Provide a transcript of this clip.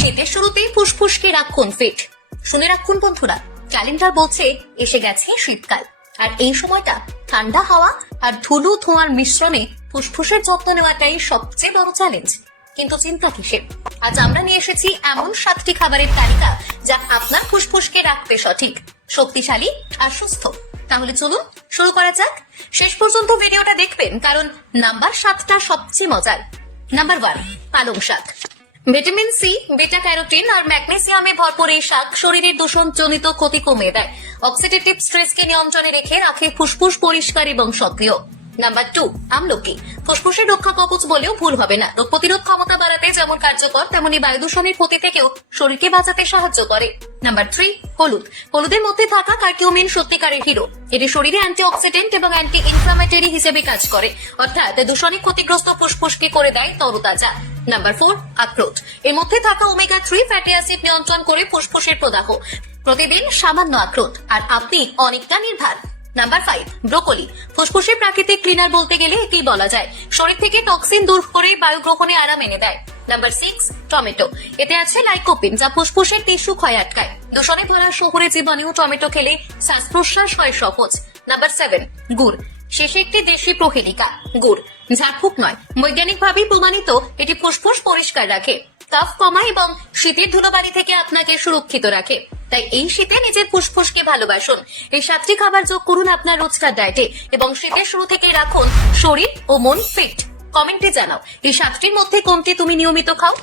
শীতের শুরুতেই ফুসফুসকে রাখুন ফিট। শুনে রাখুন বন্ধুরা, ক্যালেন্ডার বলছে এসে গেছে শীতকাল, আর এই সময়টা ঠান্ডা হাওয়া আর ধুলো ধোঁয়ার মিশ্রণে ফুসফুসের যত্ন নেওয়াটাই সবচেয়ে বড় চ্যালেঞ্জ। কিন্তু চিন্তা কিসের? আজ আমরা নিয়ে এসেছি এমন 7টি খাবারের তালিকা যা আপনার ফুসফুসকে রাখবে সঠিক, শক্তিশালী আর সুস্থ। তাহলে চলুন শুরু করা যাক। শেষ পর্যন্ত ভিডিওটা দেখবেন, কারণ নাম্বার 7টা সবচেয়ে মজার। নাম্বার 1, পালং শাক। ভিটামিন সি, বেটা ক্যারোটিন আর ম্যাগনেসিয়ামে ভরপুর এই শাক শরীরের দূষণজনিত ক্ষতি কমিয়ে দেয়, অক্সিডেটিভ স্ট্রেসকে নিয়ন্ত্রণে রেখে রাখে ফুসফুস পরিষ্কার এবং সক্রিয়। নাম্বার 2, আমলকি। ফুসফুসের রক্ষা কবচ বলেও ভুল হবে না। রোগ প্রতিরোধ ক্ষমতা বাড়াতে যেমন কার্যকর, তেমনি বায়ু দূষণের ক্ষতি থেকেও শরীরকে বাঁচাতে সাহায্য করে। নাম্বার 3, হলুদ। হলুদের মধ্যে থাকা কার্কিউমিন সত্যিকারের হিরো। এটি শরীরে অ্যান্টিঅক্সিডেন্ট এবং অ্যান্টি ইনফ্লামেটরি হিসেবে কাজ করে, অর্থাৎ দূষণে ক্ষতিগ্রস্ত ফুসফুসকে করে দেয় তরতাজা। নাম্বার 4, আখরোট। এর মধ্যে থাকা ওমেগা 3 ফ্যাটি অ্যাসিড নিয়ন্ত্রণ করে ফুসফুসের প্রদাহ। প্রতিদিন সামান্য আখরোট আর আপনি অনেকটা নির্ভর। Number 5, broccoli. ফুসফুসের প্রাকৃতিক ক্লিনার বলতে গেলে একেই বলা যায়। শরীর থেকে টক্সিন দূর করে বায়ু গ্রহণে আরাম এনে দেয়। Number 6, tomato. এতে আছে লাইকোপিন, যা ফুসফুসের টিস্যু ক্ষয় আটকায়। দূষণে ভরা শহুরে জীবনেও টমেটো খেলে শ্বাস প্রশ্বাস হয় সহজ। নাম্বার 7, গুড়। শেষে একটি দেশি প্রহেলিকা, গুড়। ঝাড়ফুঁক নয়, বৈজ্ঞানিকভাবেই প্রমাণিত এটি ফুসফুস পরিষ্কার রাখে, কাফ কমায় এবং শীতের ধুলোবালি থেকে আপনাকে সুরক্ষিত রাখে। তাই এই শীতে নিজের ফুসফুসকে ভালোবাসুন। এই 7টি খাবার যোগ করুন আপনার রোজকার ডায়েটে এবং শীতের শুরু থেকে রাখুন শরীর ও মন ফিট। কমেন্টে জানাও এই 7টির মধ্যে কোনটি তুমি নিয়মিত খাও।